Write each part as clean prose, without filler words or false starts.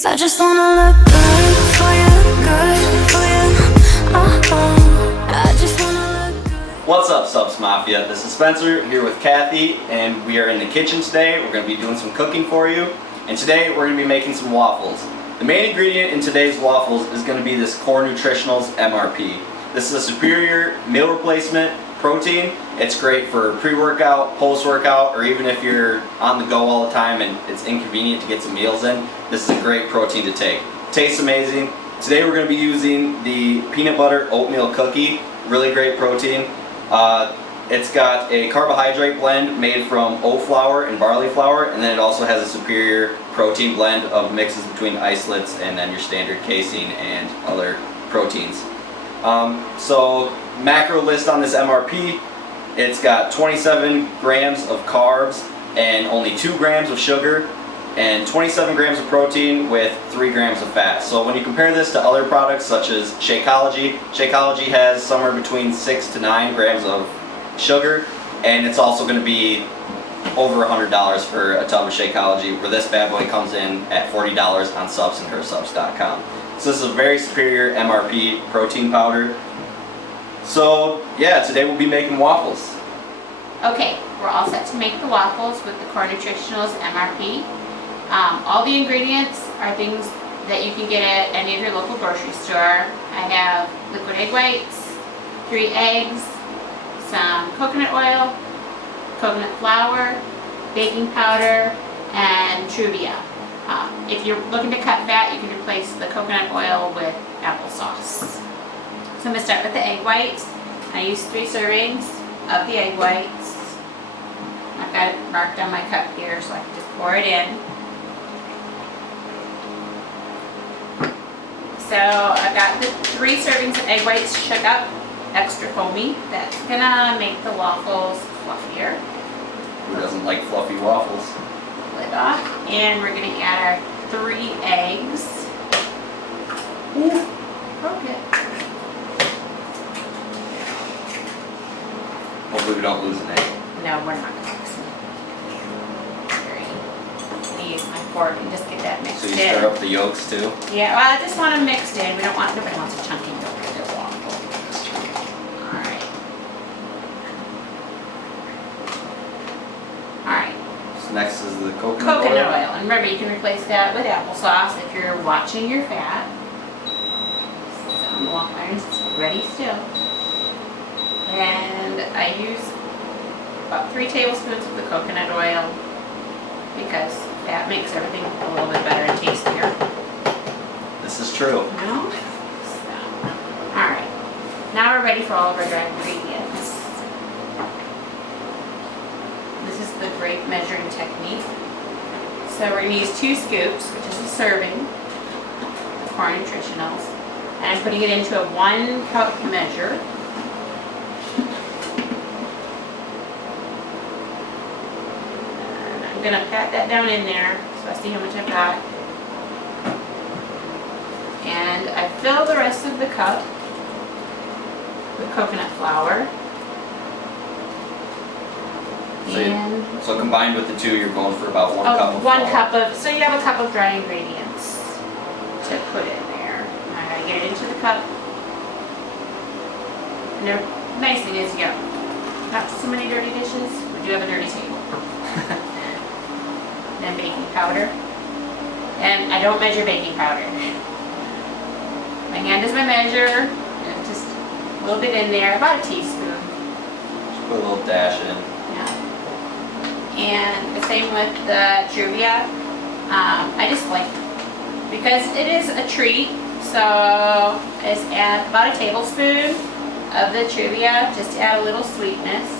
'Cause I just wanna look good for you, good for you. I just wanna look good. What's up, Suppz Mafia? This is Spencer here with Kathy, and we are in the kitchen today. We're going to be doing some cooking for you, and today we're going to be making some waffles. The main ingredient in today's waffles is going to be this Core Nutritionals MRP. This is a superior meal replacement protein. It's great for pre-workout, post-workout, or even if you're on the go all the time and it's inconvenient to get some meals in. This is a great protein to take. Tastes amazing. Today we're going to be using the peanut butter oatmeal cookie. Really great protein. It's got a carbohydrate blend made from oat flour and barley flour, and then it also has a superior protein blend of mixes between isolates and then your standard casein and other proteins. So macro list on this MRP, it's got 27 grams of carbs and only 2 grams of sugar and 27 grams of protein with 3 grams of fat. So when you compare this to other products such as Shakeology, Shakeology has somewhere between 6 to 9 grams of sugar, and it's also going to be over $100 for a tub of Shakeology, where this bad boy comes in at $40 on Suppz and Suppz.com. So this is a very superior MRP protein powder. So yeah, today we'll be making waffles. Okay, we're all set to make the waffles with the Core Nutritionals MRP. All the ingredients are things that you can get at any of your local grocery store. I have liquid egg whites, 3 eggs, some coconut oil, coconut flour, baking powder, and Truvia. If you're looking to cut fat, you can replace the coconut oil with applesauce. So I'm going to start with the egg whites. I use 3 servings of the egg whites. I've got it marked on my cup here so I can just pour it in. So I've got the 3 servings of egg whites shook up, extra foamy. That's going to make the waffles fluffier. Who doesn't like fluffy waffles? Lid off. And we're going to add our 3 eggs. Ooh, okay. Hopefully we don't lose an egg. No, we're not going to mix it. I'm going to use my fork and just get that mixed So in. you stir up the yolks too? Yeah, well, I just want them mixed in. Nobody wants a chunky yolk in their waffle. Alright. Alright. So next is the coconut Coconut oil. oil. And remember, you can replace that with applesauce if you're watching your fat. So the long iron's ready still. And I use about 3 tablespoons of the coconut oil because that makes everything a little bit better and tastier. This is true. No? So, alright. Now we're ready for all of our dry ingredients. This is the grape measuring technique. So we're going to use 2 scoops, which is a serving of Core Nutritionals. And I'm putting it into a 1 cup measure. I'm going to pat that down in there so I see how much I've got. And I fill the rest of the cup with coconut flour. So combined with the 2, you're going for about 1 cup of 1 flour. cup of, so you have a cup of dry ingredients to put in there. I gotta get it into the cup. And the nice thing is you got not so many dirty dishes. We do have a dirty table. Then baking powder. And I don't measure baking powder. My hand is my measure. And just a little bit in there, about a teaspoon. Just put a little dash in. Yeah. And the same with the Truvia. I just like it because it is a treat. So I just add about a tablespoon of the Truvia just to add a little sweetness.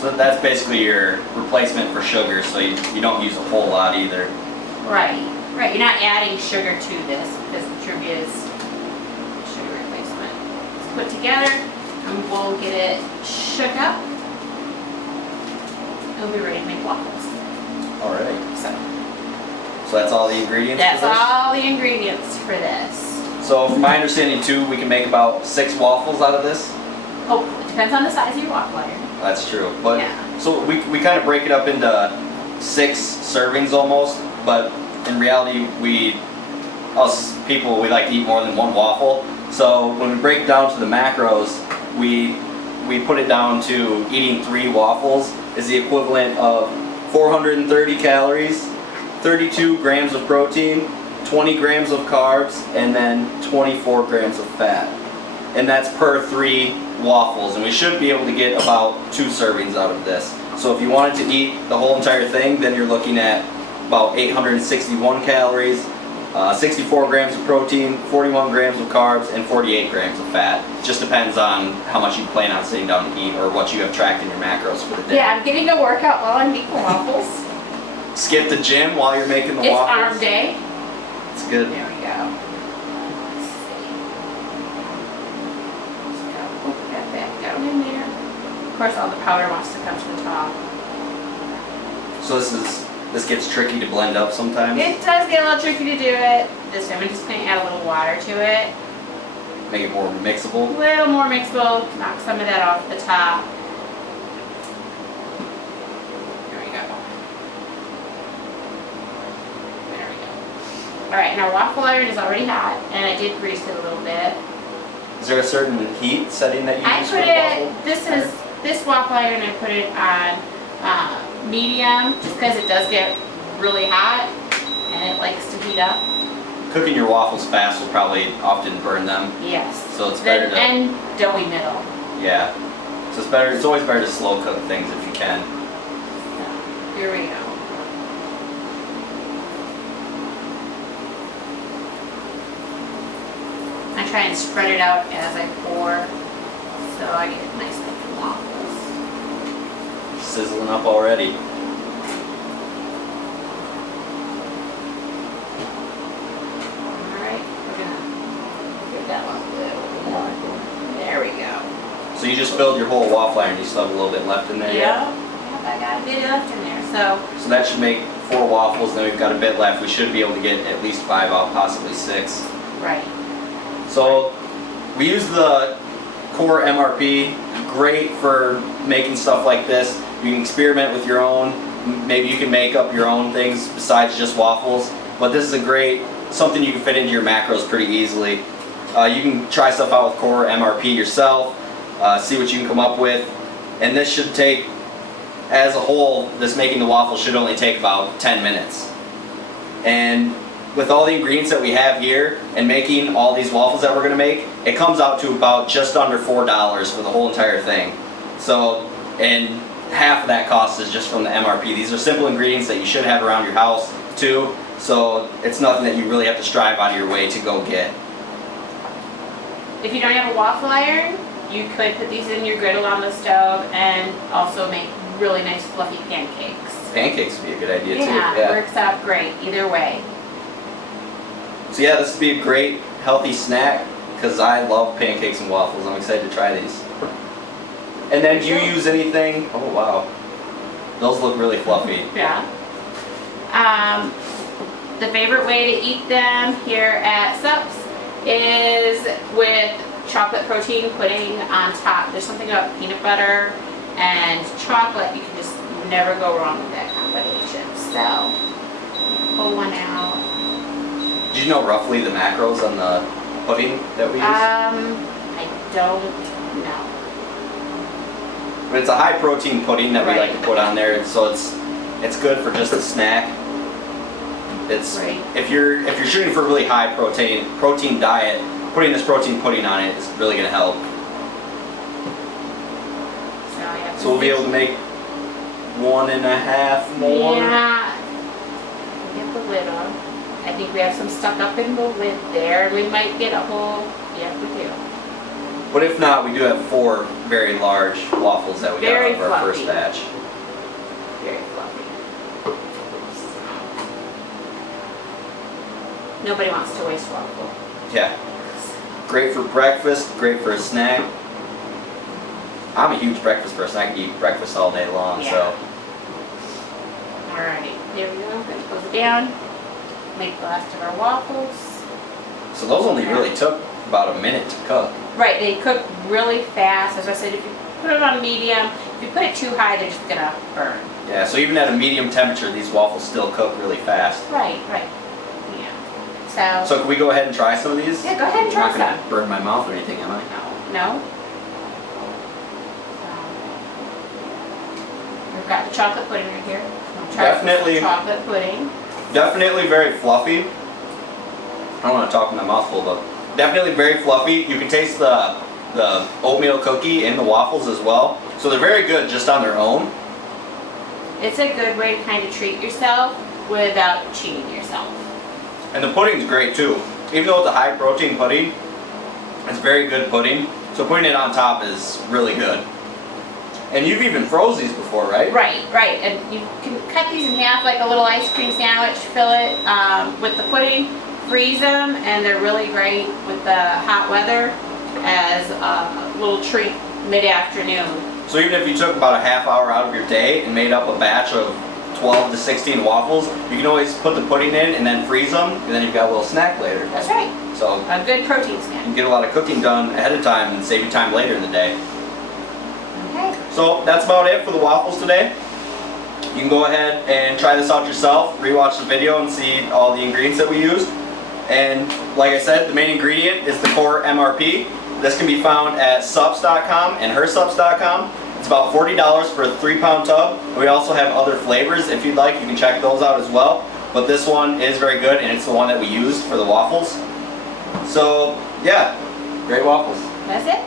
So that's basically your replacement for sugar, so you don't use a whole lot either. Right, right. You're not adding sugar to this because the Truvia is sugar replacement. It's put together and we'll get it shook up and we'll be ready to make waffles. Alright. So that's all the ingredients that's for this? all the ingredients for this. So from my understanding too, we can make about 6 waffles out of this? Oh, it depends on the size of your waffle iron. That's true. But Yeah. so we kind of break it up into 6 servings almost, but in reality we us people, we like to eat more than one waffle. So when we break it down to the macros, we put it down to eating 3 waffles is the equivalent of 430 calories, 32 grams of protein, 20 grams of carbs, and then 24 grams of fat. And that's per 3 waffles, and we should be able to get about 2 servings out of this. So if you wanted to eat the whole entire thing, then you're looking at about 861 calories, 64 grams of protein, 41 grams of carbs, and 48 grams of fat. Just depends on how much you plan on sitting down to eat or what you have tracked in your macros for the day. Yeah, I'm getting a workout while I'm making waffles. Skip the gym while you're making the It's waffles. arm day. It's good. There we go. Let's see. Just gotta put that back down in there. Of course, all the powder wants to come to the top. So this gets tricky to blend up sometimes. It does get a little tricky to do it. This time I'm just going to add a little water to it. Make it more mixable. A little more mixable. Knock some of that off the top. There we go. There we go. Alright, and our waffle iron is already hot, and I did grease it a little bit. Is there a certain heat setting that you I use put for the it, waffle? this waffle iron, I put it on medium, just because it does get really hot, and it likes to heat up. Cooking your waffles fast will probably often burn them. Yes. So it's better to... And doughy middle. Yeah. So it's better. It's always better to slow cook things if you can. So, here we go. I try and spread it out as I pour, so I get nice looking waffles. Sizzling up already. Alright, we're gonna give that one a little more. There we go. So you just filled your whole waffle iron. You still have a little bit left in there. Yep, I got a bit left in there, so. So that should make 4 waffles. Then we've got a bit left. We should be able to get at least 5 out, possibly 6. Right. So we use the core MRP. Great for making stuff like this. You can experiment with your own. Maybe you can make up your own things besides just waffles. But this is a great, something you can fit into your macros pretty easily. You can try stuff out with core MRP yourself. See what you can come up with. And this should take, as a whole, this making the waffle should only take about 10 minutes. And with all the ingredients that we have here and making all these waffles that we're going to make, it comes out to about just under $4 for the whole entire thing. So, and half of that cost is just from the MRP. These are simple ingredients that you should have around your house too, so it's nothing that you really have to strive out of your way to go get. If you don't have a waffle iron, you could put these in your griddle on the stove and also make really nice fluffy pancakes. Pancakes would be a good idea too. Yeah, it works out great either way. So yeah, this would be a great healthy snack because I love pancakes and waffles. I'm excited to try these. And then do you use anything? Oh wow, those look really fluffy. Yeah. The favorite way to eat them here at Suppz is with chocolate protein pudding on top. There's something about peanut butter and chocolate. You can just never go wrong with that combination. So, pull one out. Do you know roughly the macros on the pudding that we use? I don't know. But it's a high protein pudding that we like Right. to put on there, so it's good for just a snack. It's Right. if you're shooting for a really high protein diet, putting this protein pudding on it is really gonna help. So we'll be able to make 1.5 more. Yeah. Get the lid on. I think we have some stuck up in the lid there. We might get a whole, yeah, we do. But if not, we do have 4 very large waffles that we got Very out of our fluffy. first batch. Very fluffy. Nobody wants to waste waffle. Yeah. Great for breakfast, great for a snack. I'm a huge breakfast person. I can eat breakfast all day long, so. Alrighty, there we go. I'm going to close it down. Make the last of our waffles. So those only really took about a minute to cook. Right, they cook really fast. As I said, if you put it on medium, if you put it too high, they're just gonna burn. Yeah, so even at a medium temperature, these waffles still cook really fast. Right, right. Yeah. So can we go ahead and try some of these? Yeah, go ahead and try I'm not some. gonna burn my mouth or anything, am I? No. We've got the chocolate pudding right here. Try Definitely. chocolate pudding. Definitely very fluffy. I don't want to talk in my mouth full, but definitely very fluffy. You can taste the oatmeal cookie in the waffles as well. So they're very good just on their own. It's a good way to kind of treat yourself without cheating yourself. And the pudding's great too. Even though it's a high protein pudding, it's very good pudding. So putting it on top is really good. And you've even froze these before, right? Right. And you can cut these in half like a little ice cream sandwich, fill it with the pudding, freeze them, and they're really great with the hot weather as a little treat mid-afternoon. So even if you took about a half hour out of your day and made up a batch of 12 to 16 waffles, you can always put the pudding in and then freeze them, and then you've got a little snack later. That's right. So A good protein you snack. can get a lot of cooking done ahead of time and save you time later in the day. Okay. So that's about it for the waffles today. You can go ahead and try this out yourself, rewatch the video and see all the ingredients that we used. And like I said, the main ingredient is the core MRP. This can be found at Suppz.com and Suppz.com. It's about $40 for a 3-pound tub. We also have other flavors. If you'd like, you can check those out as well. But this one is very good, and it's the one that we used for the waffles. So yeah, great waffles. That's it.